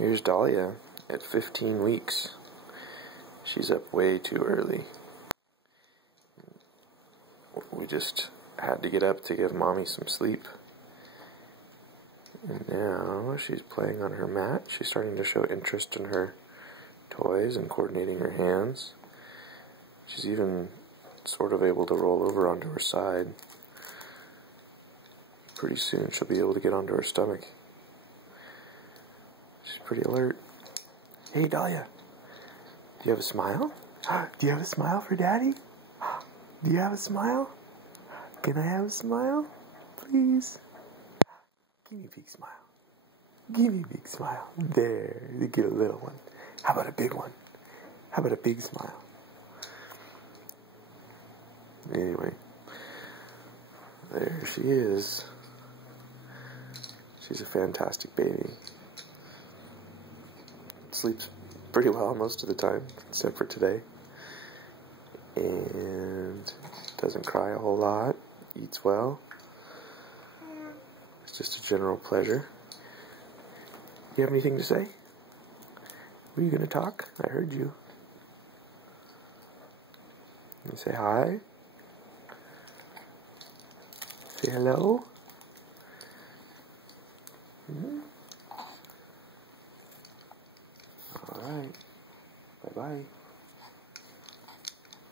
Here's Dahlia at 15 weeks. She's up way too early. We just had to get up to give Mommy some sleep. And now she's playing on her mat. She's starting to show interest in her toys and coordinating her hands. She's even sort of able to roll over onto her side. Pretty soon she'll be able to get onto her stomach. She's pretty alert. Hey Dahlia, do you have a smile? Do you have a smile for Daddy? Do you have a smile? Can I have a smile? Please? Give me a big smile. Give me a big smile. There, you get a little one. How about a big one? How about a big smile? Anyway, there she is. She's a fantastic baby. Sleeps pretty well most of the time, except for today. And doesn't cry a whole lot. Eats well. It's just a general pleasure. You have anything to say? Were you going to talk? I heard you. You say hi? Say hello?